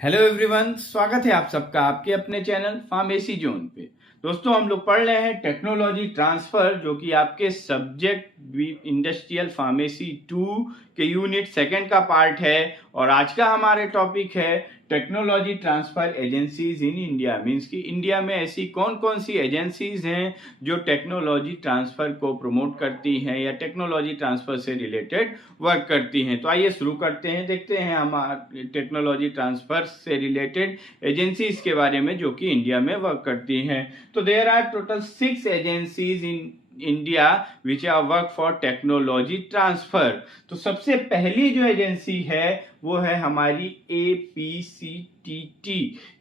Hello everyone, स्वागत है आप सबका आपके अपने चैनल फार्मेसी जोन पे। दोस्तों, हम लोग पढ़ रहे हैं टेक्नोलॉजी ट्रांसफर, जो कि आपके सब्जेक्ट इंडस्ट्रियल फार्मेसी 2 के यूनिट सेकंड का पार्ट है। और आज का हमारे टॉपिक है technology transfer agencies in India. Means कि इंडिया में ऐसी कौन कौन सी एजेंसीज हैं जो टेक्नोलॉजी ट्रांसफर को प्रमोट करती हैं या टेक्नोलॉजी ट्रांसफर से रिलेटेड वर्क करती हैं। तो आइए शुरू करते हैं, देखते हैं हमारे टेक्नोलॉजी ट्रांसफर से रिलेटेड एजेंसीज के बारे में जो कि इंडिया में वर्क करती हैं। तो there are total 6 agencies in India which are work for technology transfer. तो सबसे पहली जो एजेंसी है वो है हमारी APCTT।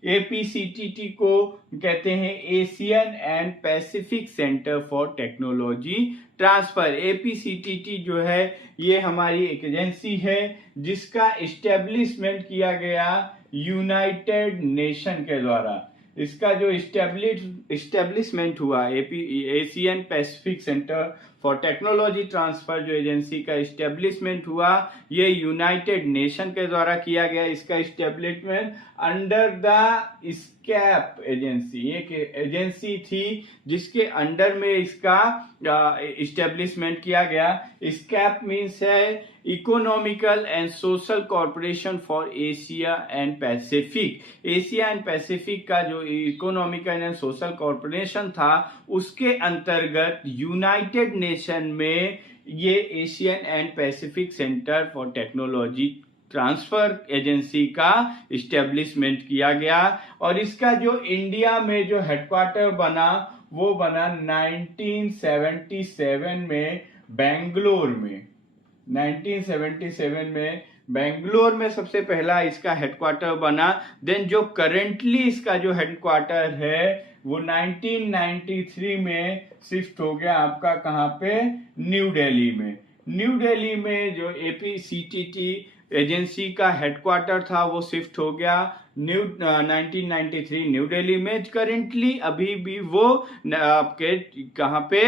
APCTT को कहते हैं Asian and Pacific centre for technology transfer. APCTT जो है ये हमारी एक एजेंसी है जिसका इस्टेब्लिशमेंट किया गया यूनाइटेड नेशन के द्वारा। इसका जो इस्टेब्लिशमेंट हुआ Asian Pacific centre for technology transfer, जो एजेंसी का इस्टेब्लिशमेंट हुआ ये यूनाइटेड नेशन के द्वारा किया गया। इसका इस्टेब्लिशमेंट अंडर द स्कैप एजेंसी, एक एजेंसी थी जिसके अंडर में इसका इस्टेब्लिशमेंट किया गया। स्कैप मीन्स है economical and social corporation for Asia and Pacific. Asia and Pacific का जो इकोनॉमिकल एंड सोशल कॉर्पोरेशन था उसके अंतर्गत यूनाइटेड नेशन में ये Asian and Pacific centre for technology transfer agency का इस्टेब्लिशमेंट किया गया। और इसका जो इंडिया में जो हेडक्वार्टर बना वो बना 1977 में बेंगलोर में। 1977 में बेंगलोर में सबसे पहला इसका हेडक्वार्टर बना। देन जो करेंटली इसका जो हेडक्वार्टर है वो 1993 में शिफ्ट हो गया आपका कहाँ पे, न्यू दिल्ली में। न्यू दिल्ली में जो APCTT एजेंसी का हेडक्वार्टर था वो शिफ्ट हो गया 1993 न्यू दिल्ली में। करेंटली अभी भी वो आपके कहाँ पे,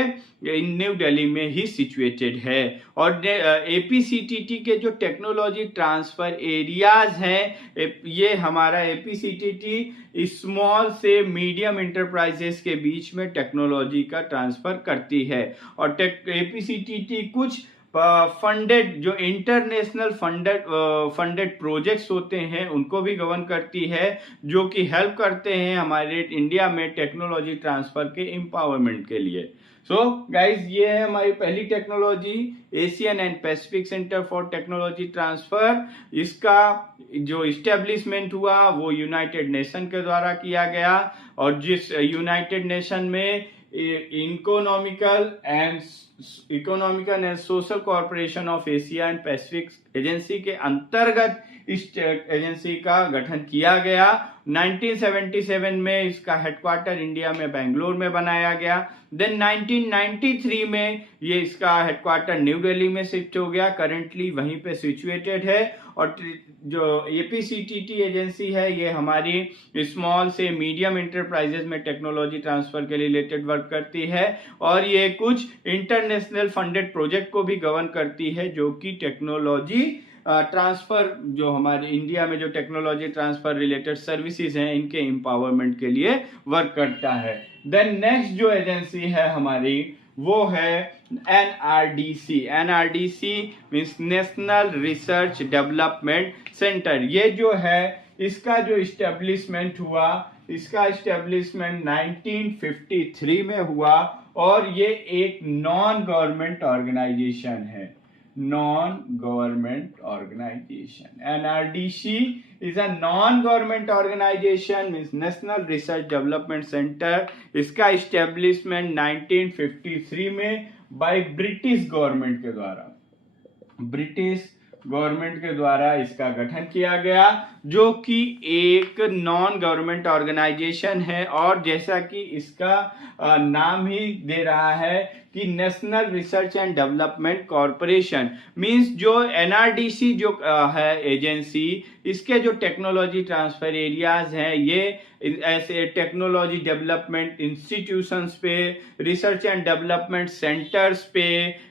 न्यू दिल्ली में ही सिचुएटेड है। और APCTT के जो टेक्नोलॉजी ट्रांसफर एरियाज हैं, ये हमारा APCTT स्मॉल से मीडियम इंटरप्राइजेस के बीच में टेक्नोलॉजी का ट्रांसफर करती है। और APCTT कुछ फंडेड जो इंटरनेशनल फंडेड प्रोजेक्ट्स होते हैं उनको भी गवर्न करती है, जो कि हेल्प करते हैं हमारे इंडिया में टेक्नोलॉजी ट्रांसफर के एम्पावरमेंट के लिए। सो गाइज, ये है हमारी पहली technology, Asian and Pacific centre for technology transfer. इसका जो इस्टेब्लिशमेंट हुआ वो यूनाइटेड नेशन के द्वारा किया गया। और जिस यूनाइटेड नेशन में economical and social corporation of Asia and Pacific agency के अंतर्गत इस एजेंसी का गठन किया गया। 1977 में इसका हेडक्वार्टर इंडिया में बेंगलोर में बनाया गया। देन 1993 में ये इसका हेडक्वार्टर न्यू दिल्ली में शिफ्ट हो गया, करेंटली वहीं पे सिचुएटेड है। और जो APCTT एजेंसी है ये हमारी स्मॉल से मीडियम इंटरप्राइजेस में टेक्नोलॉजी ट्रांसफर के रिलेटेड वर्क करती है। और ये कुछ इंटरनेशनल फंडेड प्रोजेक्ट को भी गवर्न करती है, जो कि टेक्नोलॉजी ट्रांसफर, जो हमारे इंडिया में जो टेक्नोलॉजी ट्रांसफर रिलेटेड सर्विसेज हैं इनके एम्पावरमेंट के लिए वर्क करता है। देन नेक्स्ट जो एजेंसी है हमारी वो है NRDC। NRDC means national research development centre. ये जो है इसका जो इस्टेब्लिशमेंट हुआ, इसका इस्टेब्लिशमेंट 1953 में हुआ। और ये एक नॉन गवर्नमेंट ऑर्गेनाइजेशन है, non government organisation. NRDC is a non-government organization, means National Research Development Center। इसका इस्टेब्लिशमेंट 1953 में बाय ब्रिटिश गवर्नमेंट के द्वारा, ब्रिटिश गवर्नमेंट के द्वारा इसका गठन किया गया, जो कि एक नॉन गवर्नमेंट ऑर्गेनाइजेशन है। और जैसा कि इसका नाम ही दे रहा है कि national research and development corporation, means जो NRDC जो है एजेंसी, इसके जो टेक्नोलॉजी ट्रांसफर एरियाज हैं ये ऐसे टेक्नोलॉजी डेवलपमेंट इंस्टीट्यूशंस पे, रिसर्च एंड डेवलपमेंट सेंटर्स पे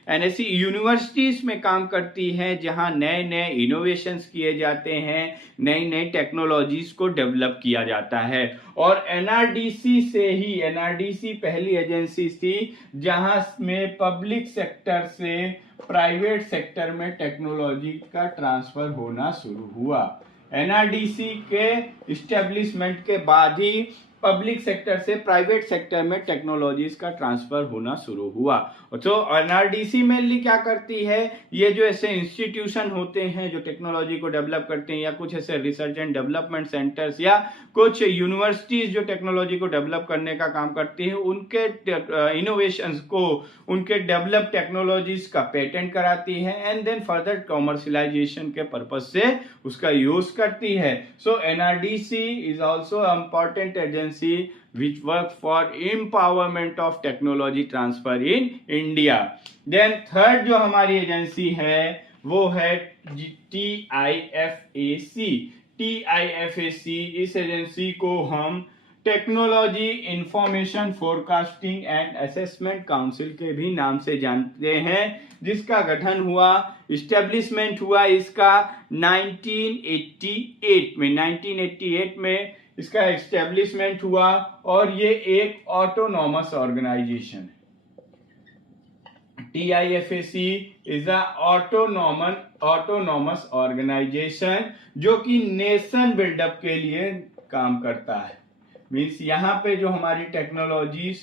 एंड ऐसी यूनिवर्सिटीज में काम करती हैं जहां नए नए इनोवेशंस किए जाते हैं, नई नई नई टेक्नोलॉजीज को डेवलप किया जाता है। और एनआरडीसी से ही, एनआरडीसी पहली एजेंसी थी जहां में पब्लिक सेक्टर से प्राइवेट सेक्टर में टेक्नोलॉजी का ट्रांसफर होना शुरू हुआ। एनआरडीसी के इस्टेब्लिशमेंट के बाद ही पब्लिक सेक्टर से प्राइवेट सेक्टर में टेक्नोलॉजीज का ट्रांसफर होना शुरू हुआ। तो एनआरडीसी मेनली क्या करती है, ये जो ऐसे इंस्टीट्यूशन होते हैं जो टेक्नोलॉजी को डेवलप करते हैं, या कुछ ऐसे रिसर्च एंड डेवलपमेंट सेंटर्स या कुछ यूनिवर्सिटीज जो टेक्नोलॉजी को डेवलप करने का काम करती है, उनके इनोवेशंस को, उनके डेवलप टेक्नोलॉजीज का पेटेंट कराती है एंड देन फर्दर कॉमर्शियलाइजेशन के पर्पज से उसका यूज करती है। So NRDC is also important agency which work for empowerment of technology transfer in India. Then third जो हमारी एजेंसी है वो है TIFAC। TIFAC इस एजेंसी को हम technology information forecasting and assessment council के भी नाम से जानते हैं, जिसका गठन हुआ, इस्टेब्लिशमेंट हुआ इसका 1988 में इसका एस्टेब्लिशमेंट हुआ। और ये एक ऑटोनॉमस ऑर्गेनाइजेशन है। TIFAC is a autonomous organisation जो कि नेशन बिल्डअप के लिए काम करता है। मीन्स यहाँ पे जो हमारी टेक्नोलॉजीज,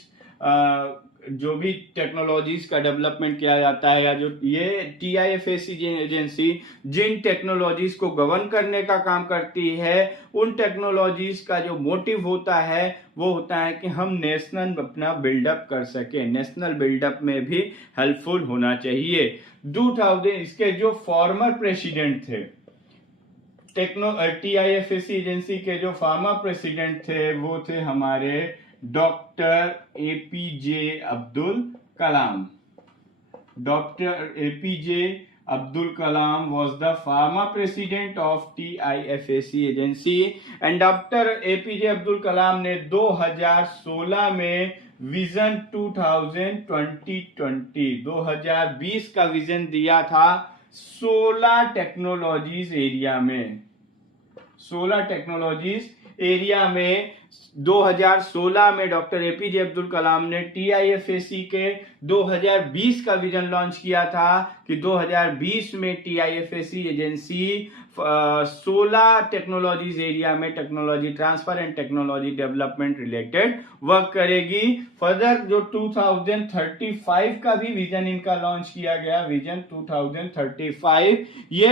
जो भी टेक्नोलॉजीज का डेवलपमेंट किया जाता है, या जो ये TIFAC एजेंसी जिन टेक्नोलॉजीज को गवर्न करने का काम करती है, उन टेक्नोलॉजीज का जो मोटिव होता है वो होता है कि हम नेशनल अपना बिल्डअप कर सके, नेशनल बिल्डअप में भी हेल्पफुल होना चाहिए। 2000 इसके जो फॉर्मर प्रेसिडेंट थे, TIFAC एजेंसी के जो फॉर्मर प्रेसिडेंट थे वो थे हमारे doctor APJ Abdul Kalam. Doctor APJ Abdul Kalam was the former president of TIFAC agency and doctor APJ Abdul Kalam ने 2016 में विजन 2020 का विजन दिया था 16 टेक्नोलॉजीज एरिया में। 16 टेक्नोलॉजीज एरिया में 2016 में डॉक्टर APJ अब्दुल कलाम ने TIFAC के 2020 का विजन लॉन्च किया था कि 2020 में TIFAC एजेंसी 16 टेक्नोलॉजीज एरिया में technology transfer and technology development related work करेगी। फर्दर जो 2035 का भी विजन इनका लॉन्च किया गया, विजन 2035, ये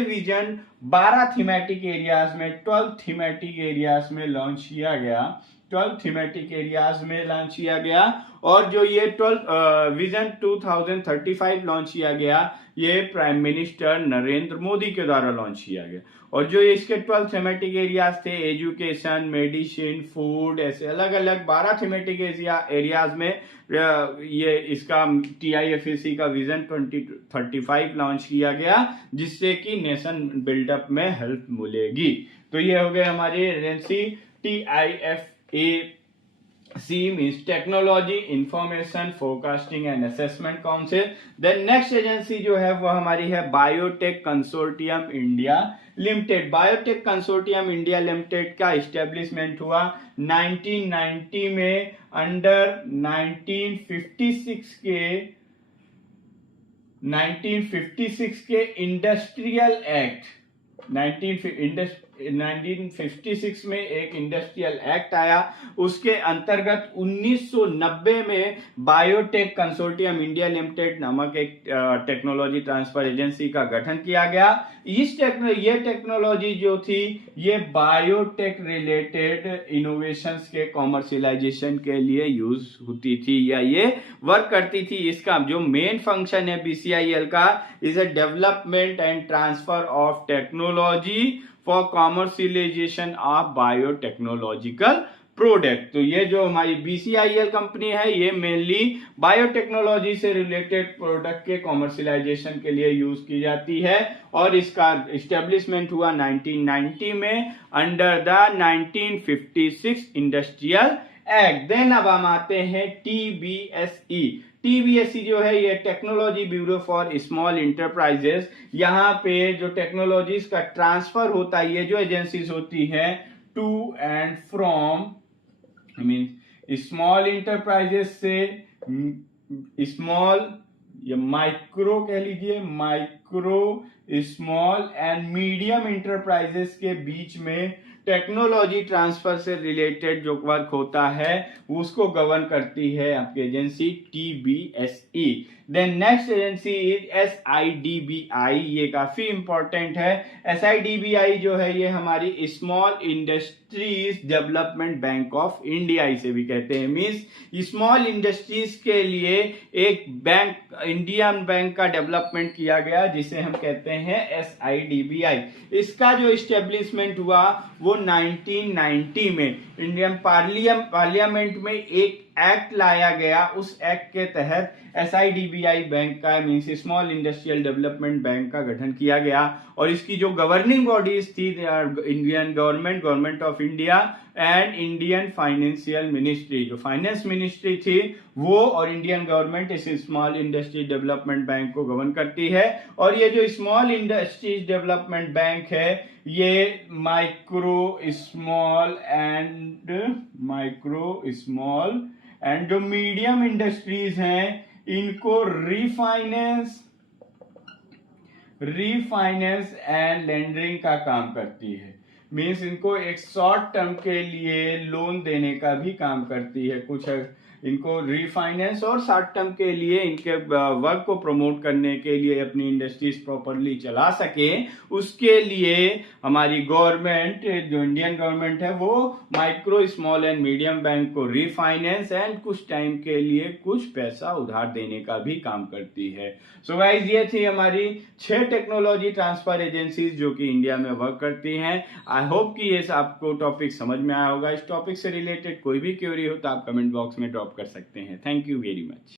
विजन 12 थीमेटिक एरियाज में, 12 थीमेटिक एरियाज में लॉन्च किया गया, 12 थीमेटिक एरियाज में लॉन्च किया गया। और जो ये 12 विजन 2035 लॉन्च किया गया, ये प्राइम मिनिस्टर नरेंद्र मोदी के द्वारा लॉन्च किया गया। और जो इसके 12 थीमेटिक एरियाज थे, एजुकेशन, मेडिसिन, फूड, ऐसे अलग अलग 12 थीमेटिक एरियाज में ये इसका TIFAC का विजन 2035 लॉन्च किया गया, जिससे कि नेशन बिल्डअप में हेल्प मिलेगी। तो ये हो गए हमारी agency TIFAC means technology information forecasting and assessment council. Then next agency जो है वो हमारी है biotech consortium India limited. Biotech consortium India limited का इस्टेब्लिशमेंट हुआ 1990 में अंडर 1956 के इंडस्ट्रियल एक्ट। 1956 में एक इंडस्ट्रियल एक्ट आया, उसके अंतर्गत 1990 में बायोटेक कंसोर्टियम इंडिया लिमिटेड नामक एक टेक्नोलॉजी ट्रांसफर एजेंसी का गठन किया गया। ये टेक्नोलॉजी जो थी ये बायोटेक रिलेटेड इनोवेशंस के कॉमर्शियलाइजेशन के लिए यूज होती थी या ये वर्क करती थी। इसका जो मेन फंक्शन है BCIL का is a development and transfer of technology for commercialisation of biotechnological product. तो ये जो हमारी BCIL कंपनी है ये मेनली बायोटेक्नोलॉजी से रिलेटेड प्रोडक्ट के कॉमर्शियलाइजेशन के लिए यूज की जाती है और इसका इस्टेब्लिशमेंट हुआ 1990 में under the 1956 industrial act. Then अब हम आते हैं TBSE। TBSE जो है ये technology bureau for small enterprises, यहाँ पे जो टेक्नोलॉजीज का ट्रांसफर होता है, ये जो एजेंसीज होती हैं to and from mean small enterprises से स्मॉल या माइक्रो कह लीजिए, micro small and medium enterprises के बीच में टेक्नोलॉजी ट्रांसफर से रिलेटेड जो वर्क होता है उसको गवर्न करती है आपकी एजेंसी TBSE। Then next agency is SIDBI, ये काफी इंपॉर्टेंट है। SIDBI जो है ये हमारी small industries development bank of India इसे भी कहते हैं। मींस स्मॉल इंडस्ट्रीज के लिए एक बैंक, इंडियन बैंक का डेवलपमेंट किया गया जिसे हम कहते हैं SIDBI। इसका जो इस्टेब्लिशमेंट हुआ वो 1990 में इंडियन पार्लियामेंट में एक एक्ट लाया गया, उस एक्ट के तहत SIDBI बैंक का means small industrial development bank का गठन किया गया। और इसकी जो गवर्निंग बॉडीज थी Indian government of India and Indian financial ministry, जो फाइनेंस मिनिस्ट्री थी वो और इंडियन गवर्नमेंट इस स्मॉल इंडस्ट्री डेवलपमेंट बैंक को गवर्न करती है। और ये जो स्मॉल इंडस्ट्रीज डेवलपमेंट बैंक है ये माइक्रो स्मॉल एंड जो मीडियम इंडस्ट्रीज हैं इनको रीफाइनेंस एंड लेंडरिंग का काम करती है। मीन्स इनको एक शॉर्ट टर्म के लिए लोन देने का भी काम करती है। कुछ इनको रीफाइनेंस और शॉर्ट टर्म के लिए इनके वर्क को प्रमोट करने के लिए अपनी इंडस्ट्रीज प्रॉपरली चला सके, उसके लिए हमारी गवर्नमेंट जो इंडियन गवर्नमेंट है वो micro small and medium bank को रीफाइनेंस एंड कुछ टाइम के लिए कुछ पैसा उधार देने का भी काम करती है। सो गाइस ये थी हमारी 6 टेक्नोलॉजी ट्रांसफर एजेंसीज जो कि इंडिया में वर्क करती हैं। आई होप कि ये आपको टॉपिक समझ में आया होगा। इस टॉपिक से रिलेटेड कोई भी क्वेरी हो तो आप कमेंट बॉक्स में ड्रॉप कर सकते हैं। Thank you very much.